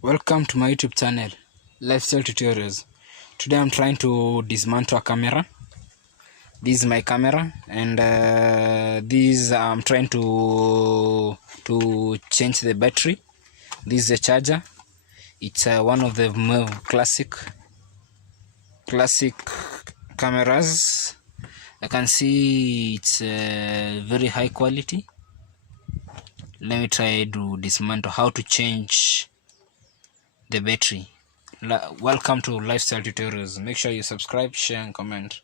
Welcome to my YouTube channel, Lifestyle Tutorials. Today I'm trying to dismantle a camera. This is my camera, and this I'm trying to change the battery. This is the charger. It's one of the classic cameras. I can see it's very high quality. Let me try to dismantle how to change the battery. Welcome to Lifestyle Tutorials. Make sure you subscribe, share and comment.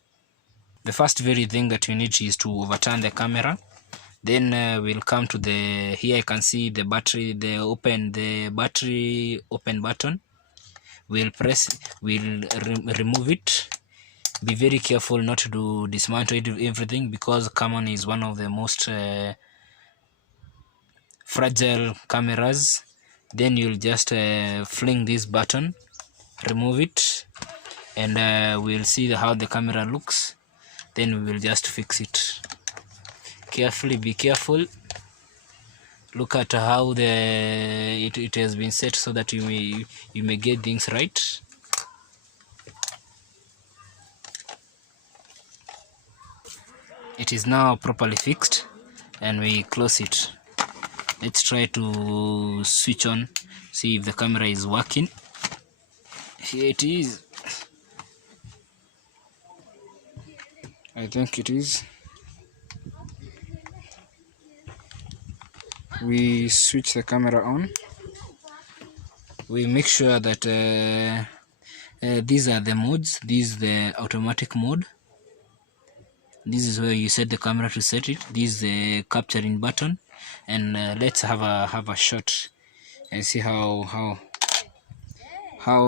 The first very thing that you need is to overturn the camera. Then we'll come to the here. I can see the battery, the battery open button. We'll remove it. Be very careful not to dismantle everything, because CANON is one of the most fragile cameras. Then you'll just fling this button, remove it, and we'll see how the camera looks. Then we will just fix it carefully. Be careful. Look at how it has been set so that you may get things right. It is now properly fixed, and we close it. Let's try to switch on, see if the camera is working. Here it is. I think it is. We switch the camera on. We make sure that these are the modes. This is the automatic mode. This is where you set the camera to set it. This is the capturing button, and let's have a shot and see how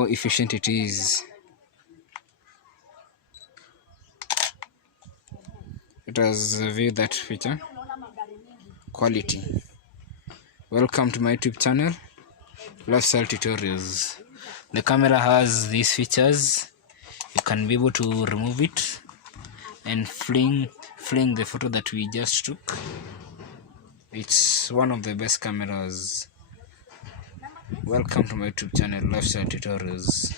efficient it is. It has viewed that feature. Quality. Welcome to my YouTube channel, Lifestyle Tutorials. The camera has these features. You can be able to remove it and fling the photo that we just took. It's one of the best cameras. Welcome to my YouTube channel, Lifestyle Tutorials.